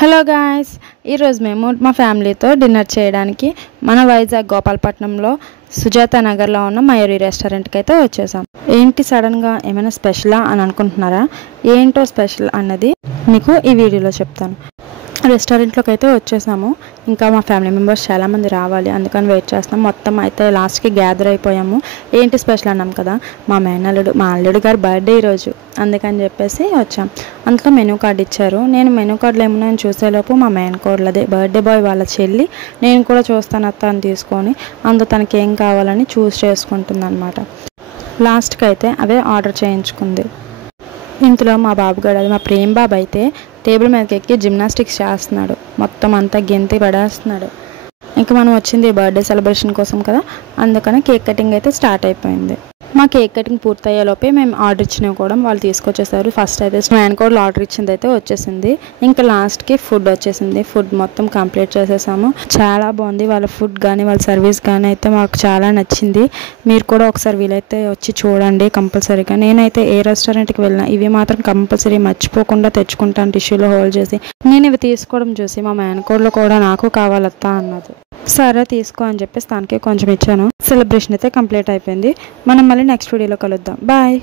Hello guys, ఈరోజు మేము మా ఫ్యామిలీతో డిన్నర్ చేయడానికి మన వైజాగ్ గోపాలపట్నంలో సుజాత నగర్లో ఉన్న మయూరి రెస్టారెంట్కి అయితే వచ్చేసాం. ఏంటి సడన్గా ఏమైనా స్పెషలా అని అనుకుంటున్నారా? ఏంటో స్పెషల్ అన్నది మీకు ఈ వీడియోలో చెప్తాను. రెస్టారెంట్లోకి అయితే వచ్చేసాము. ఇంకా మా ఫ్యామిలీ మెంబర్స్ చాలామంది రావాలి, అందుకని వెయిట్ చేస్తాం. మొత్తం అయితే లాస్ట్కి గ్యాదర్ అయిపోయాము. ఏంటి స్పెషల్ అన్నాం కదా, మా అల్లుడు గారు బర్త్డే ఈరోజు, అందుకని చెప్పేసి వచ్చాం. అంతలో మెనూ కార్డు ఇచ్చారు. నేను మెనూ కార్డులో ఏమున్నాయని చూసేలోపు మా కోడలదే బర్త్డే బాయ్ వాళ్ళ చెల్లి నేను కూడా చూస్తాను అత్త అని తీసుకొని అందులో తనకి ఏం కావాలని చూస్ చేసుకుంటుంది అనమాట. లాస్ట్కి అయితే అవే ఆర్డర్ చేయించుకుంది. ఇంతలో మా బాబుగాడు, అది మా ప్రేమ్ బాబు అయితే టేబుల్ మీదకి ఎక్కి జిమ్నాస్టిక్స్ చేస్తున్నాడు. మొత్తం అంతా గెంతి పడేస్తున్నాడు. ఇంకా మనం వచ్చింది బర్త్డే సెలబ్రేషన్ కోసం కదా, అందుకని కేక్ కటింగ్ అయితే స్టార్ట్ అయిపోయింది. మా కేక్ కటింగ్ పూర్తయ్యేలోపే మేము ఆర్డర్ ఇచ్చినవి కూడా వాళ్ళు తీసుకొచ్చేసారు. ఫస్ట్ అయితే కోడలు ఆర్డర్ ఇచ్చింది అయితే వచ్చేసింది. ఇంకా లాస్ట్కి ఫుడ్ వచ్చేసింది. ఫుడ్ మొత్తం కంప్లీట్ చేసేసాము. చాలా బాగుంది వాళ్ళ ఫుడ్ కానీ వాళ్ళ సర్వీస్ కానీ అయితే మాకు చాలా నచ్చింది. మీరు కూడా ఒకసారి వీలైతే వచ్చి చూడండి కంపల్సరీగా. నేనైతే ఏ రెస్టారెంట్కి వెళ్ళినా ఇవి మాత్రం కంపల్సరీ మర్చిపోకుండా తెచ్చుకుంటాను టిష్యూలో హోల్డ్ చేసి. నేను ఇవి తీసుకోవడం చూసి మా కోడలు కూడా నాకు కావాలత్తా అన్నది. సరే తీసుకో అని చెప్పేసి దానికి కొంచెం ఇచ్చాను. సెలబ్రేషన్ అయితే కంప్లీట్ అయిపోయింది. మనం మళ్ళీ నెక్స్ట్ వీడియోలో కలుద్దాం. బాయ్.